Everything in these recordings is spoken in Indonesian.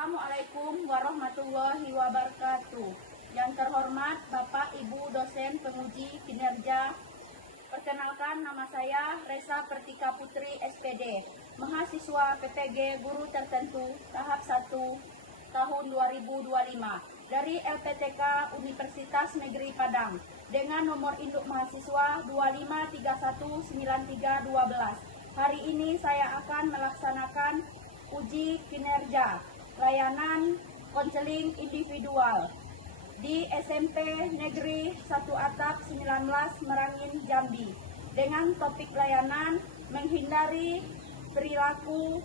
Assalamualaikum warahmatullahi wabarakatuh. Yang terhormat Bapak Ibu dosen penguji kinerja, perkenalkan nama saya Resa Pertika Putri SPD, mahasiswa PTG Guru Tertentu tahap 1 tahun 2025 dari LPTK Universitas Negeri Padang dengan nomor induk mahasiswa 25319312. Hari ini saya akan melaksanakan uji kinerja layanan konseling individual di SMP Negeri 1 Atap 19 Merangin, Jambi dengan topik layanan menghindari perilaku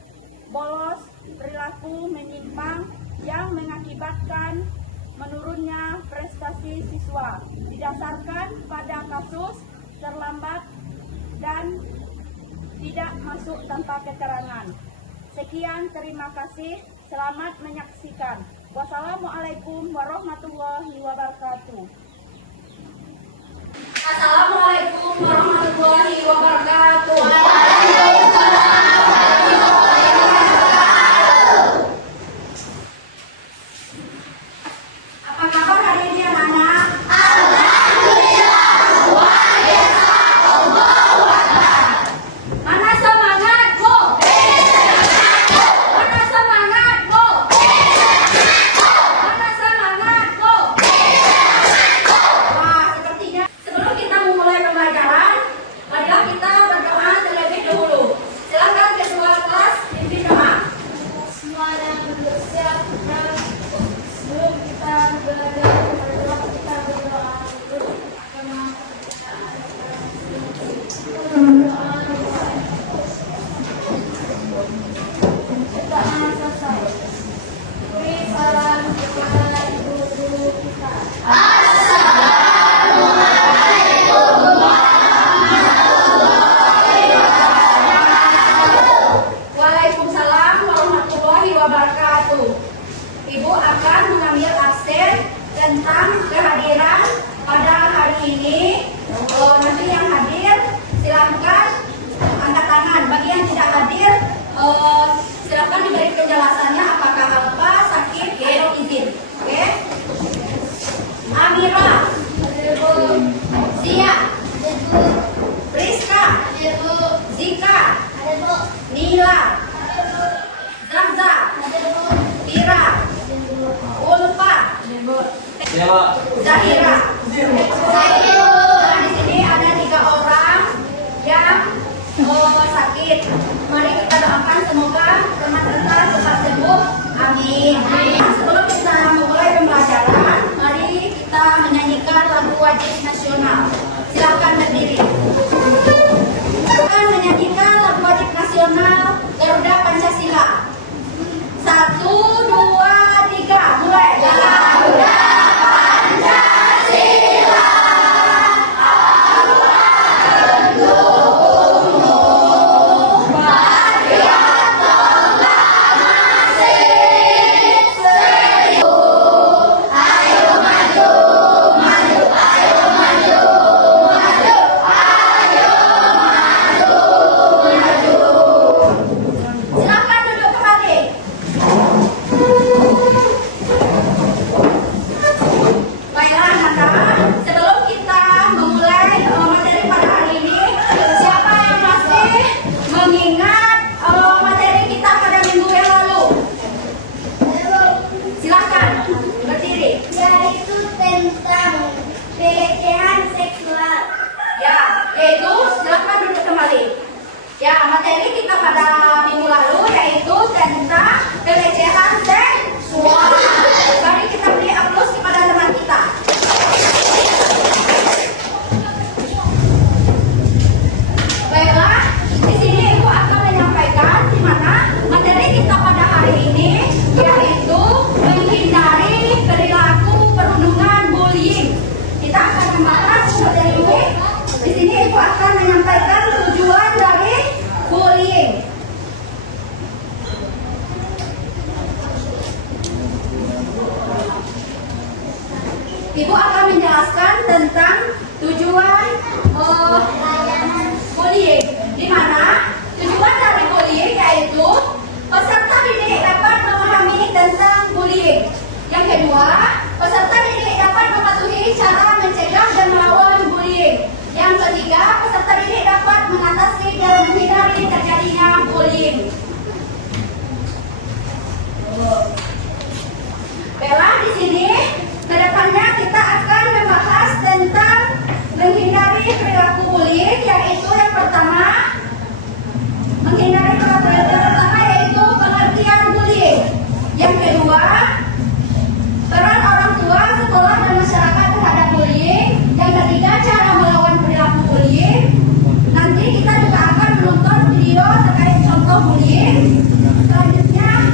bolos, perilaku menyimpang yang mengakibatkan menurunnya prestasi siswa didasarkan pada kasus terlambat dan tidak masuk tanpa keterangan. Sekian, terima kasih. Selamat menyaksikan. Wassalamualaikum warahmatullahi wabarakatuh. Assalamualaikum warahmatullahi wabarakatuh. Apa kabar hari ini anak-anak? Mana semangat, Bu? Mana semangat, Bu? Mana semangat, Bu? Wah, sepertinya sebelum kita memulai pembelajaran, marilah kita berdoa terlebih dahulu. Silakan ketua kelas pimpin doa. Semua yang bersiap dan sebelum kita belajar, marilah kita berdoa dulu. Kita selesai. Beri salam kepada ibu-guru kita. Waalaikumsalam warahmatullahi wabarakatuh. Ibu akan mengambil absen tentang kehadiran pada hari ini. Nanti yang hadir silakan angkat tangan. Bagi yang tidak hadir, silakan diberi penjelasannya apakah lupa, sakit, atau izin. Oke? Amira, Zia, Rizka, Zika, Nila, Zaza, Tira, Ulfa, Zahira. Nah, di sini ada 3 orang yang sakit. Mari kita doakan semoga teman-teman cepat sembuh. Amin. Sebelum kita mulai pembelajaran, mari kita menyanyikan lagu wajib nasional. Silakan berdiri. Akan menyanyikan lagu wajib nasional Garuda Pancasila. 1, 2, 3, mulai. Garuda Pancasila. Silakan duduk kembali. Baiklah anak-anak, sebelum kita memulai materi pada hari ini, siapa yang masih mengingat materi kita pada minggu yang lalu? Silakan berdiri. Yaitu tentang pelecehan seksual. Ya, yaitu silakan duduk kembali. Ya, materi kita pada minggu lalu yaitu tentang pelecehan seksual. Mari kita beri aplaus kepada teman kita. Baiklah, di sini Ibu akan menyampaikan di mana materi kita pada hari ini yaitu menghindari perilaku perundungan bullying. Kita akan membahas materi ini. Di sini Ibu akan menyampaikan tujuan dari bullying. Ibu akan menjelaskan tentang tujuan bullying, di mana tujuan dari bullying yaitu peserta didik dapat memahami tentang bullying, yaitu yang pertama menghindari perlakuan yang pertama yaitu pengertian bullying. Yang kedua, peran orang tua, sekolah, dan masyarakat terhadap bullying. Yang ketiga, cara melawan perilaku bullying. Nanti kita juga akan menonton video terkait contoh bullying. Selanjutnya,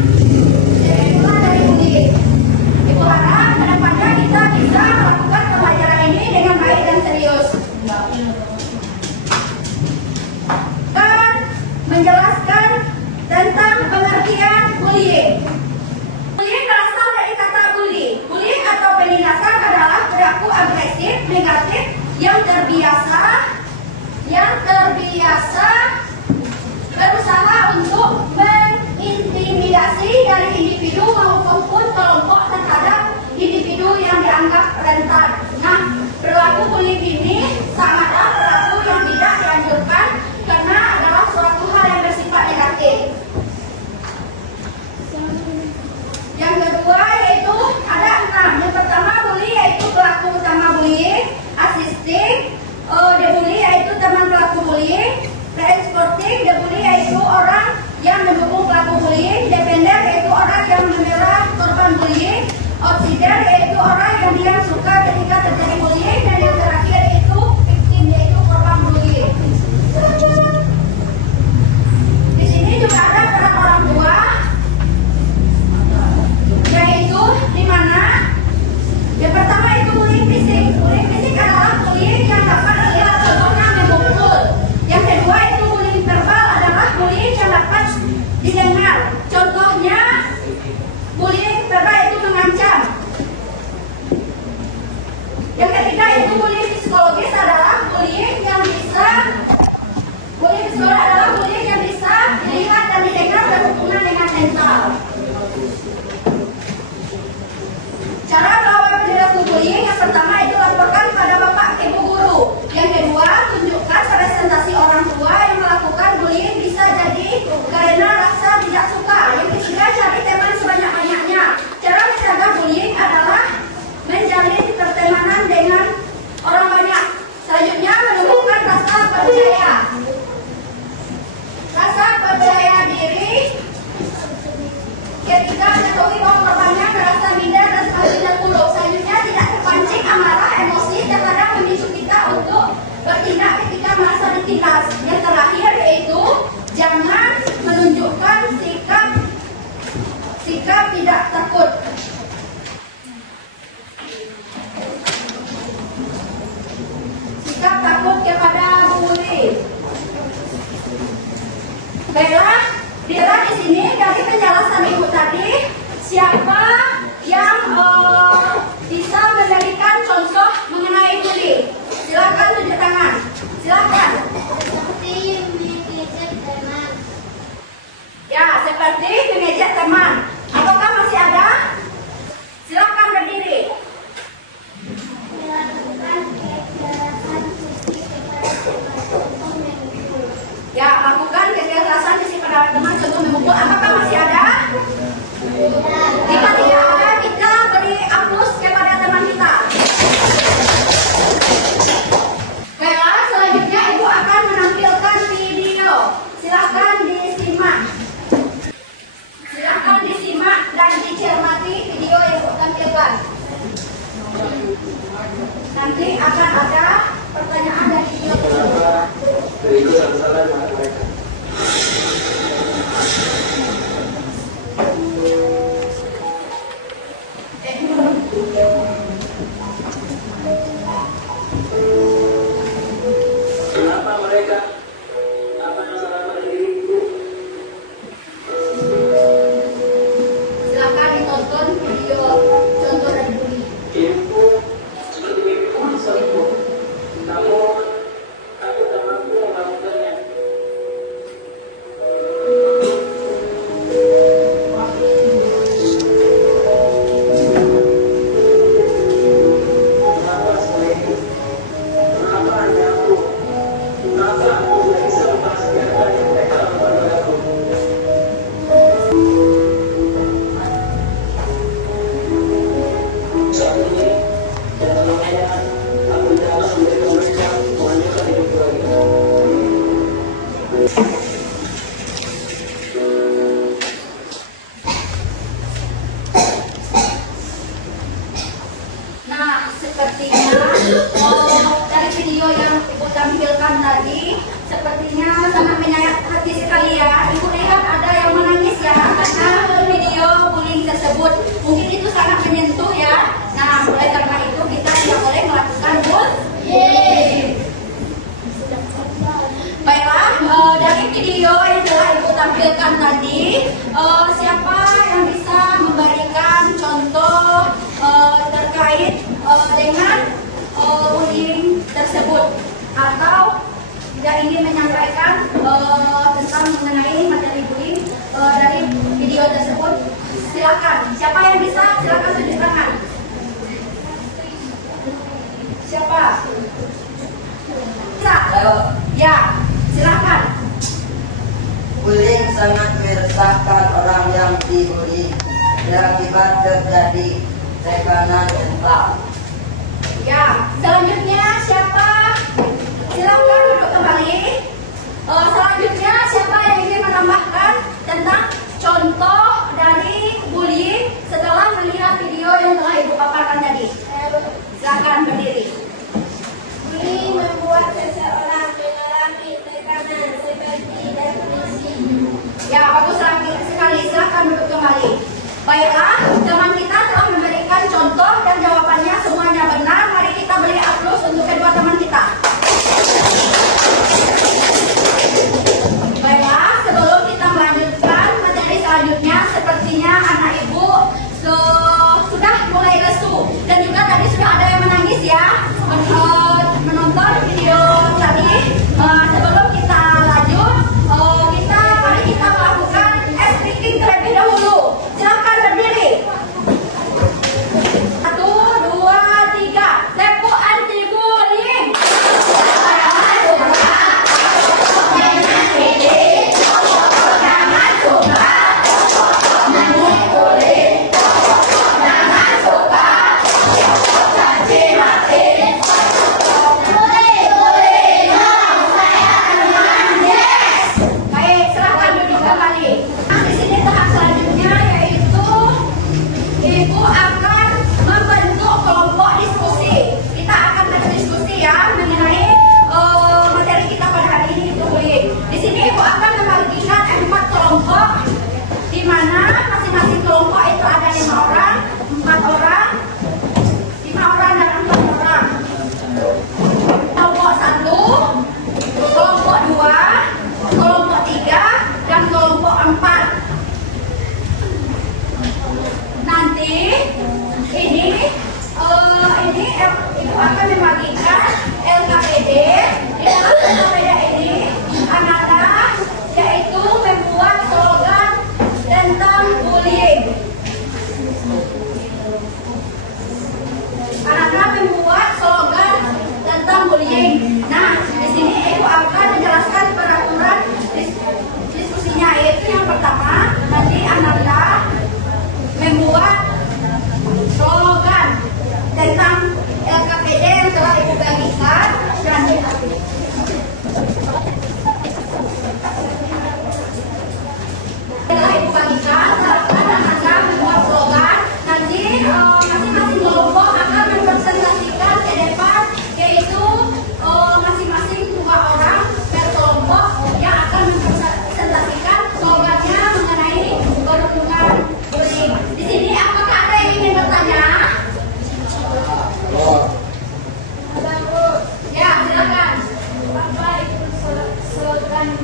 itulah dari bullying. Ibu harap kedepannya kita bisa melakukan pembelajaran ini dengan baik dan serius. Dan menjelaskan tentang pengertian bullying. Bullying berasal dari kata bully. Bullying atau penindasan adalah perilaku agresif, negatif yang terbiasa berusaha untuk mengintimidasi dari individu maupun kelompok terhadap individu yang dianggap rentan. Nah, perilaku bullying ini sangatlah perilaku yang tidak dianjurkan karena adalah suatu hal yang bersifat negatif. Yang kedua yaitu ada 6. Yang pertama bully yaitu pelaku utama bullying, assisting, debully yaitu teman pelaku bullying, reinforcing, debully yaitu orang yang mendukung pelaku bullying, defender yaitu orang yang membela korban bullying, outsider yaitu orang yang diam suka ketika terjadi bullying, dan yang terakhir yaitu victim yaitu korban bullying. Di sini juga ada peran orang tua, yaitu di mana yang pertama itu bullying fisik. Bullying fisik adalah bullying yang dapat terlihat contohnya memukul. Yang kedua itu bullying verbal adalah bullying yang dapat didengar. Contohnya bullying verbal itu mengancam. Yang ketiga itu bullying psikologis adalah bullying yang bisa dilihat dan didengar berhubungan dengan mental. Cara melawan perilaku bullying yang pertama itu laporkan pada bapak ibu guru. Yang kedua, tunjukkan presentasi orang tua yang melakukan bullying bisa jadi karena rasa tidak suka. Yang ketiga, cari teman sebanyak-banyaknya. Cara mencegah bullying adalah menjalin pertemanan dengan orang banyak. Selanjutnya, menumbuhkan rasa percaya. Rasa percaya diri. Ketika mengetahui bahwa korbannya merasa minder dan semakin terpuruk. Selanjutnya, tidak terpancing amarah, emosi, terkadang memicu kita untuk bertindak ketika merasa ditindas. Yang terakhir yaitu jangan menunjukkan sikap tidak takut. Sikap takut kepada bully. Baiklah, dilihat di sini dari penjelasan ibu tadi, siapa yang bisa memberikan contoh mengenai bully? Silakan tunjuk tangan. Silakan. Seperti mengejek teman. Ya, seperti mengejek teman. Apakah masih ada? Silakan berdiri. Melakukan kekerasan fisik kepada teman, contoh memukul. Ya, lakukan kekerasan fisik pada teman, contoh memukul. Apakah masih ada? Jika tidak ada, kita beri aplaus kepada teman kita. Baiklah, selanjutnya ibu akan menampilkan video. Silakan disimak. Silakan disimak dan dicermati video yang ibu tampilkan. Nanti akan ada pertanyaan dari video tersebut. Berikut salah mereka. Kenapa mereka? Apa yang salah pada diriku? Silakan ditonton video contoh dari bully. Diriku seperti mimpiku masa itu. Namun aku tak mampu melakukannya. Kenapa semua ini? Kenapa hanya aku? Kenapa aku tidak bisa melepaskan yang mereka lakukan padaku? sepertinya dari video yang Ibu tampilkan tadi, sepertinya sangat menyayat hati sekali ya. Ibu lihat ada yang menangis ya karena video bullying tersebut. Mungkin itu sangat menyentuh ya. Nah, oleh karena itu kita tidak boleh melakukan bullying. Baiklah, dari video yang telah Ibu tampilkan tadi, siapa yang bisa memberikan contoh terkait dengan bullying tersebut, atau tidak ingin menyampaikan tentang mengenai materi bullying dari video tersebut? Silakan. Siapa yang bisa? Silakan tunjuk tangan. Siapa? Bisa? Ya, silakan. Bullying sangat meresahkan orang yang dibully. Berakibat terjadi tekanan mental. Ya, selanjutnya siapa? Silakan duduk kembali. Selanjutnya siapa yang ingin menambahkan tentang contoh dari bullying setelah melihat video yang telah Ibu paparkan tadi? Silakan berdiri. Bullying membuat seseorang mengalami tekanan seperti depresi. Ya, bagus sekali. Silakan duduk kembali. Baiklah, teman kita telah memberikan contoh dan jawabannya semuanya benar. Mari kita beri aplaus untuk kedua teman kita. Baiklah, sebelum kita melanjutkan materi selanjutnya, sepertinya anak ibu sudah mulai lesu dan juga tadi sudah ada yang menangis ya menonton video tadi. Sebelum kita lanjut, mari kita melakukan ice breaking terlebih dahulu. Silakan berdiri. 1, 2, 3. Tempo anti bullying. Baik, silakan duduk kembali. Nah, di sini tahap selanjutnya yaitu Ibu akan membentuk kelompok diskusi. Kita akan berdiskusi ya mengenai materi kita pada hari ini itu bullying. Di sini Ibu akan membagikan 4 kelompok, di mana masing-masing kelompok itu ada 5 orang, 4 orang, 5 orang dan 4 orang. Kelompok 1, kelompok 2, kelompok 3, dan kelompok 4. Nanti ini Ibu akan membagikan LKPD. Di dalam LKPD ini anak-anak yaitu membuat slogan tentang bullying. Anak-anak membuat slogan tentang bullying. Nah, di sini Ibu akan menjelaskan peraturan diskusinya. Yaitu yang pertama, nanti anak-anak membuat slogan tentang LKPD yang telah Ibu bagikan dan telah Ibu bagikan. Anak-anak membuat slogan. Nanti masing-masing kelompok akan mempresentasikan ke depan, yaitu masing-masing 2 orang per kelompok yang akan mempresentasikan slogannya mengenai perundungan bullying. Di sini apakah ada yang ingin bertanya? Ya, silakan.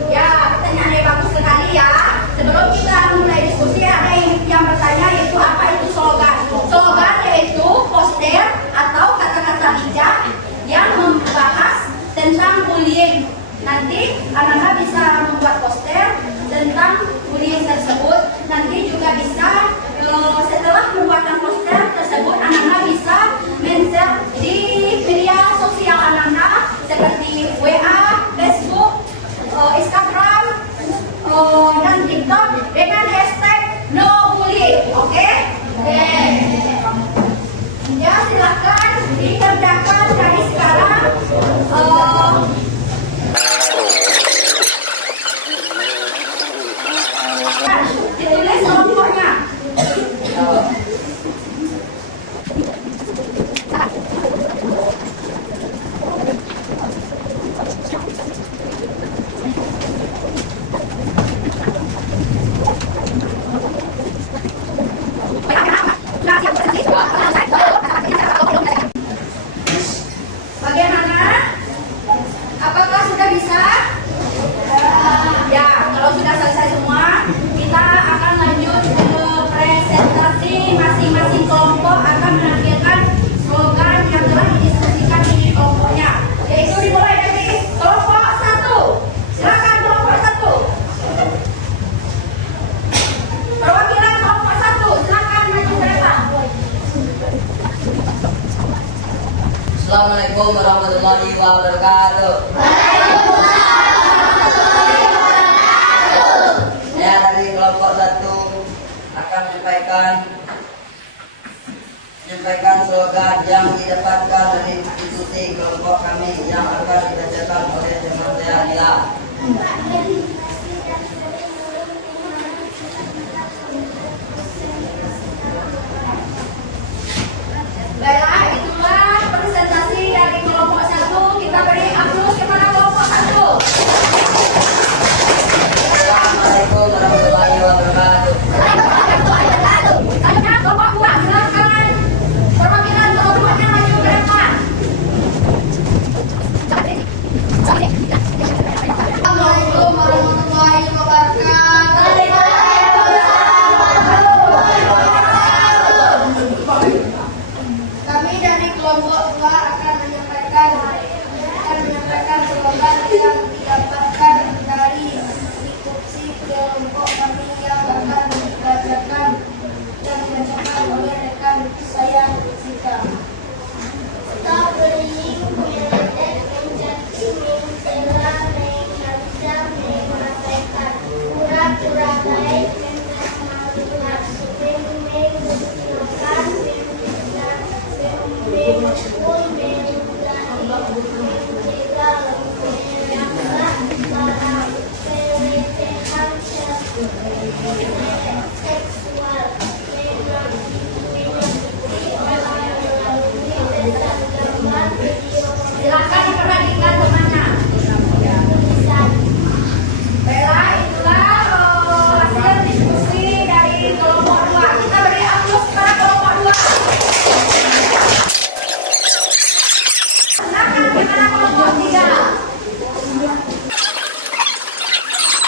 Ya, pertanyaannya bagus sekali ya. Sebelum kita mulai diskusi, ada yang bertanya yaitu apa itu slogan. Slogan yaitu poster atau kata-kata bijak yang membahas tentang bullying. Nanti anak-anak bisa membuat poster tentang bullying tersebut. Nanti juga bisa setelah pembuatan poster tersebut anak-anak bisa men-share di media sosial anak-anak seperti WA, Facebook, Instagram, dan TikTok dengan hashtag #NoBullying. Oke? Ya, silakan dikerjakan dari sekarang. Ditulis kelompoknya. ini masing-masing kelompok akan menampilkan slogan yang telah didiskusikan di kelompoknya, yaitu dimulai dari kelompok 1. Silakan kelompok 1. Perwakilan kelompok 1, silakan maju ke depan. Assalamualaikum warahmatullahi wabarakatuh. Saya dari kelompok 1 akan menyampaikan slogan yang didapatkan dari institusi kelompok kami yang akan dibacakan oleh teman saya Nila. Baiklah, itulah presentasi dari kelompok 1. Kita beri aplaus kepada kelompok 1. Assalamualaikum warahmatullahi wabarakatuh. Selanjutnya kelompok 2, silakan perwakilan kelompoknya maju ke depan. Assalamualaikum warahmatullahi wabarakatuh. Kami dari kelompok 2 akan menyampaikan slogan yang didapatkan dari diskusi kelompok kami yang akan dibacakan oleh rekan saya Sita. Stop bullying, meledek, mencaci, mencela, menghina, mematikan, pura-pura baik, menakut-nakuti, menggunakan, memukul, mencegah, menyerang, pelecehan seksual, Silakan diperhatikan kemana. Baiklah, itulah hasil diskusi dari kelompok 2. Kita beri aplaus kepada kelompok 2. Silakan gimana kelompok 3.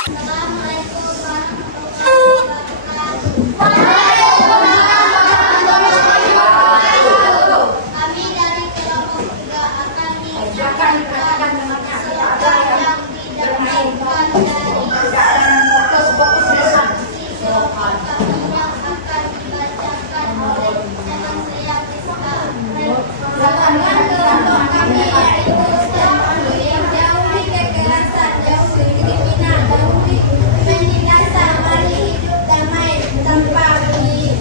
Assalamualaikum warahmatullahi wabarakatuh. Kami dari kelompok 3 akan Silakan diperhatikan kemana. Tidak ada yang didapatkan dari fokus desa. kelompok kami yang akan dibacakan oleh teman saya Rizka. Silakan kelompok kami yaitu Jauhi kekerasan, jauhi kriminal, jauhi penindasan, mari hidup damai tanpa bullying.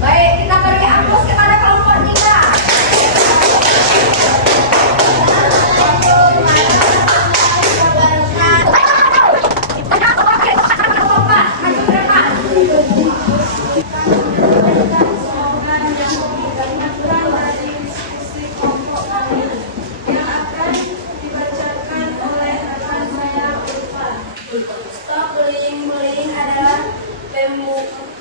baik, kita beri aplaus kepada kelompok 3. Stop bullying. Bullying adalah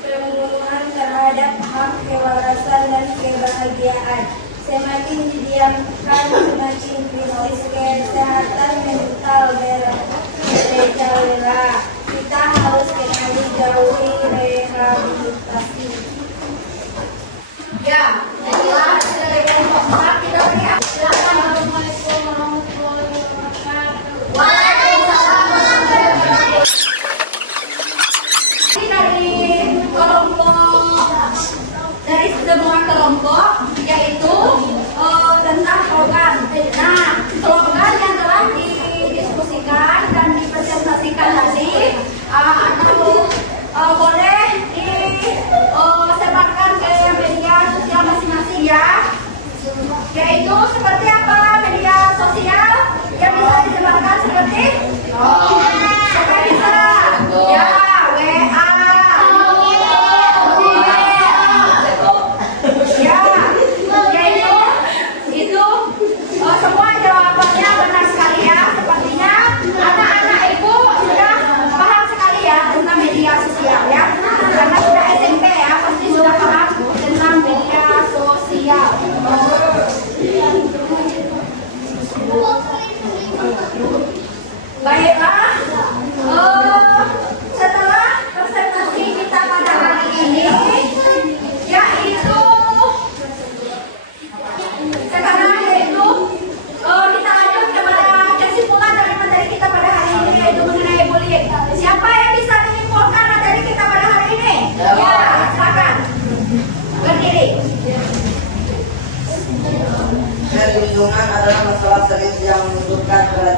pembunuhan terhadap hak kewarasan dan kebahagiaan. Semakin didiamkan, semakin krisis kesehatan mental bergejala. Kita harus kenali, jauhi, rehabilitasi. Ya, itulah hasil dari kelompok 4. Kita beri aplaus. Silakan. Assalamualaikum warahmatullahi wabarakatuh. Waalaikumsalam warahmatullahi wabarakatuh. Dari semua kelompok yaitu tentang slogan. Nah, slogan yang telah didiskusikan dan dipresentasikan tadi atau boleh disebarkan ke media sosial masing-masing ya. Yaitu seperti apa media sosial yang bisa disebarkan seperti siapa bisa? Ya, WA. Ya, yaitu itu semua jawabannya benar sekali ya. Sepertinya anak-anak ibu sudah paham sekali ya tentang media sosial ya. Karena sudah SMP ya, pasti sudah paham tentang media sosial. Baiklah,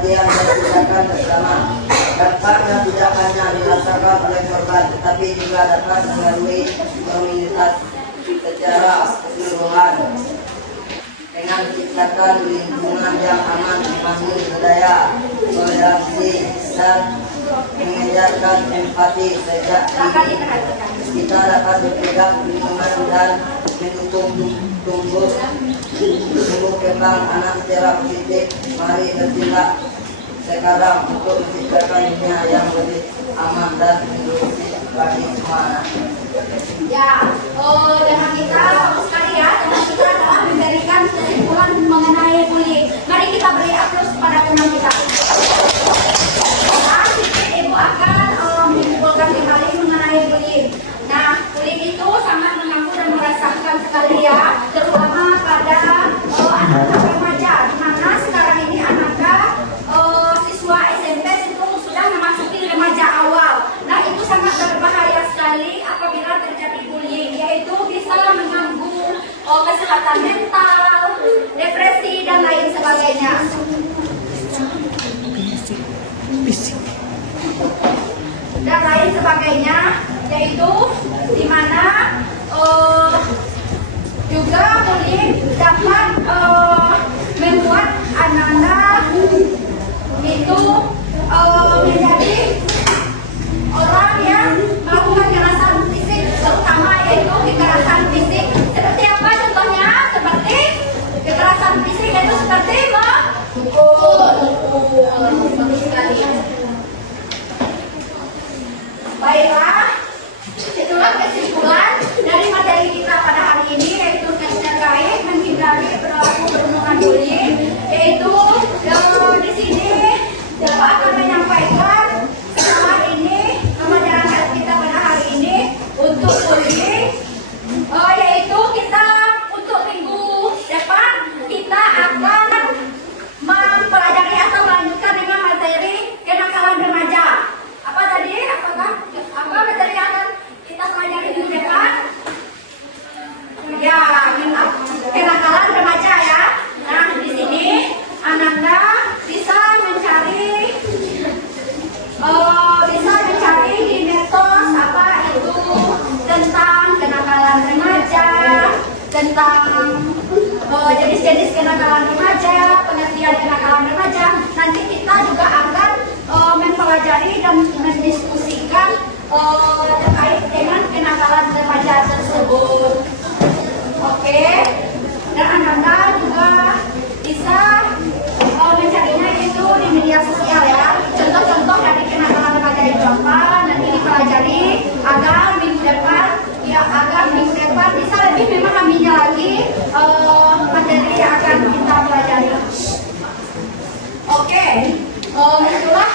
yang dilakukan bersama dapat tidak hanya dirasakan oleh korban tetapi juga dapat melalui komunitas secara keseluruhan dengan menciptakan lingkungan yang aman, dimanfaatkan budaya, toleransi dan mengajarkan empati sejak dini. Kita dapat berpegang lingkungan dan tumbuh kembang anak secara positif. Mari bertindak sekarang untuk menciptakan dunia yang lebih aman dan kondusif bagi semua anak. Ya, dengan kita sekali ya, dengan kita adalah memberikan kesimpulan mengenai bullying. Mari kita beri aplaus kepada teman kita. Nah, Ibu akan menyimpulkan kembali mengenai bullying. Nah, bullying itu sangat mengganggu dan merasakan sekali ya, terutama pada anak-anak remaja. Dimana sekarang ini anak-anak siswa SMP itu sudah memasuki remaja awal. Nah, itu sangat berbahaya sekali apabila terjadi bullying, yaitu bisa mengganggu kesehatan mental, depresi dan lain sebagainya. Dan lain sebagainya, yaitu di mana juga bullying dapat membuat anak-anak itu menjadi orang yang melakukan kekerasan fisik, terutama yaitu kekerasan fisik. Seperti apa contohnya? Seperti kekerasan fisik yaitu seperti memukul. Bagus sekali. Baiklah, itulah kesimpulan dari materi kita pada hari ini, yaitu terkait menghindari perilaku perundungan bullying, yaitu di sini Bapak akan menyampaikan setelah ini pembelajaran kita pada hari ini untuk bullying, yaitu kita untuk minggu depan kita akan mempelajari atau melanjutkan dengan materi kenakalan remaja. Apa tadi? Apa materi yang akan kita pelajari minggu depan? Ya, kenakalan remaja ya. Nah, di sini anak-anak bisa mencari di medsos apa itu tentang kenakalan remaja, tentang jenis-jenis kenakalan remaja, pengertian kenakalan remaja. Nanti kita juga akan mempelajari dan mendiskusikan terkait dengan kenakalan remaja tersebut. Oke, dan anak-anak juga bisa mencarinya itu di media sosial ya. Contoh-contoh dari kenakalan remaja itu apa nanti dipelajari agar minggu depan bisa lebih memahaminya lagi materi yang akan kita pelajari. Oke, itulah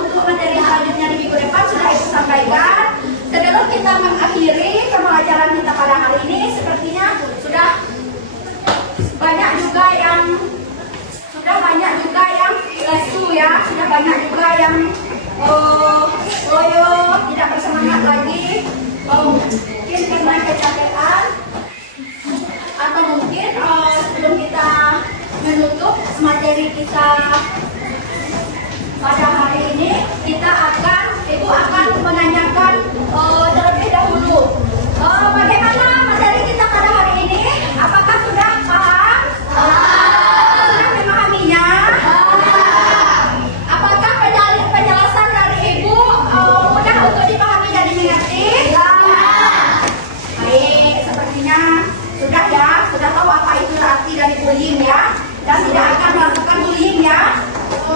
untuk materi selanjutnya di minggu depan sudah Ibu sampaikan. Sebelum kita mengakhiri pembelajaran kita pada hari ini, sepertinya sudah banyak juga yang lesu ya, sudah banyak juga yang loyo, tidak bersemangat lagi, mungkin karena kecapean, atau mungkin sebelum kita menutup materi kita pada hari ini, Ibu akan menanyakan terlebih dahulu bagaimana materi kita pada hari ini. Apakah sudah paham? Sudah memahaminya? Apakah penjelasan dari Ibu mudah untuk dipahami dan dimengerti? Baik, sepertinya sudah ya, sudah tahu apa itu arti dari bullying ya, dan tidak akan melakukan bullying ya,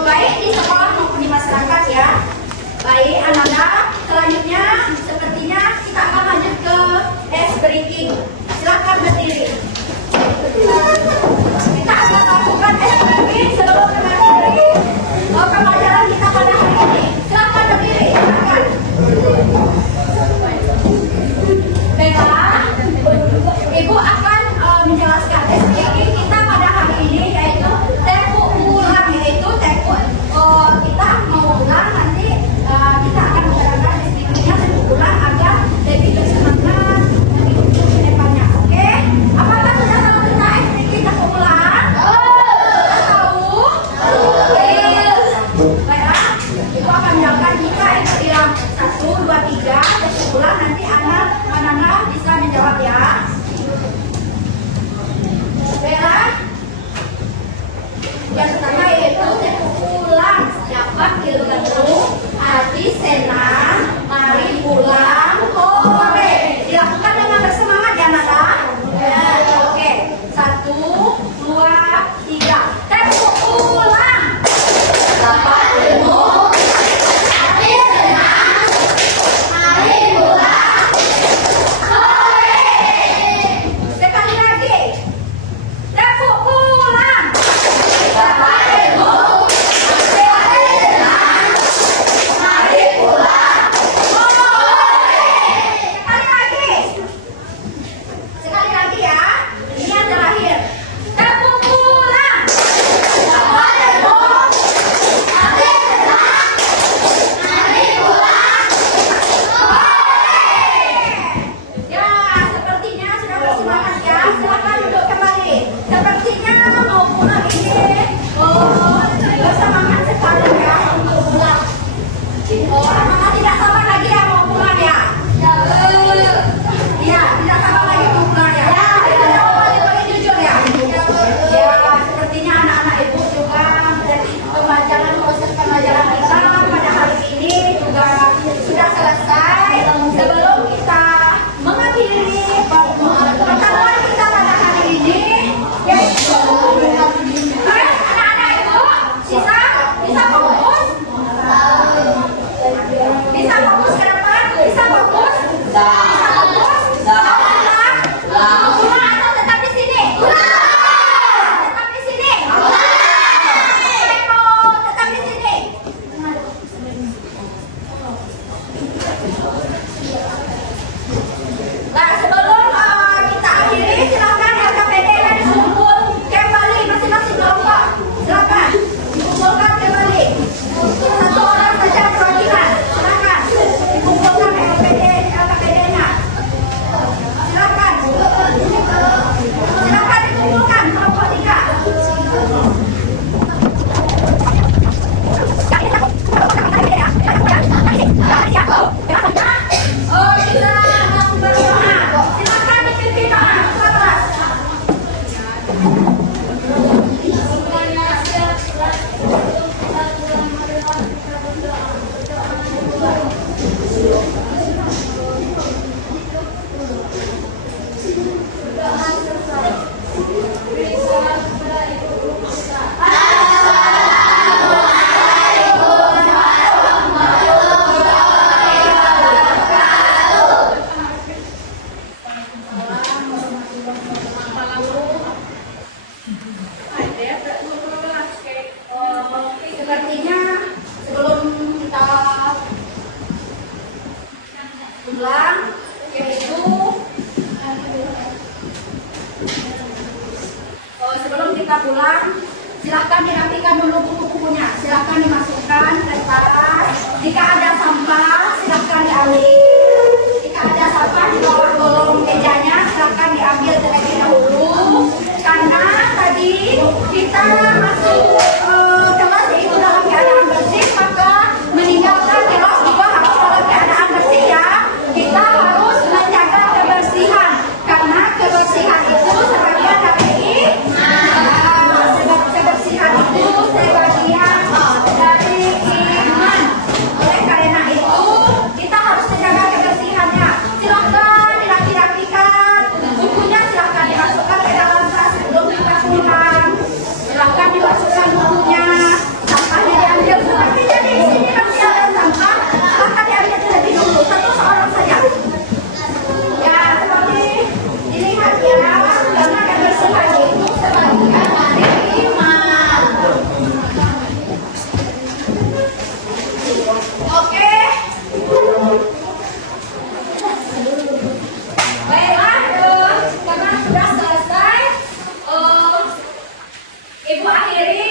baik di sekolah maupun di masyarakat ya. Baik anak-anak, selanjutnya sepertinya kita akan lanjut ke ice breaking. Silakan berdiri. Kita akan lakukan ice breaking sebelum mengakhiri pembelajaran kita pada hari ini. Silakan berdiri. Silakan. Baiklah, Ibu akan menjelaskan ice breaking kita pada hari ini, yaitu tempo ulang, yaitu tempo kita mau ulang nanti kita akan menjalankan istimewa sebulan agar lebih bersemangat mengikuti ke depannya. Oke? Apakah sudah tahu tentang Sepertinya sebelum kita pulang, yaitu sebelum kita pulang, silahkan dirapikan dulu buku-bukunya, silahkan dimasukkan ke tas. Jika ada sampah, silahkan diambil. Jika ada sampah di bawah kolong mejanya, silahkan diambil terlebih dahulu. Karena tadi kita masuk kelas itu dalam keadaan bersih, maka meninggalkan kelas juga harus dalam keadaan bersih ya. Kita harus menjaga kebersihan, karena kebersihan itu sebagian dari kebersihan itu sebagian dari iman. Oleh karena itu kita harus menjaga kebersihannya. Silahkan dirapi-rapikan bukunya, silahkan dimasukkan ke dalam tas sebelum kita pulang. Silahkan dimasukkan bukunya, sampahnya diambil. Sepertinya di sini masih ada sampah, silahkan diambil terlebih dahulu, satu seorang saja. Ya, seperti dilihat ya, karena kebersihan itu sebagian dari iman. Oke. Baiklah, karena sudah selesai, Ibu akhiri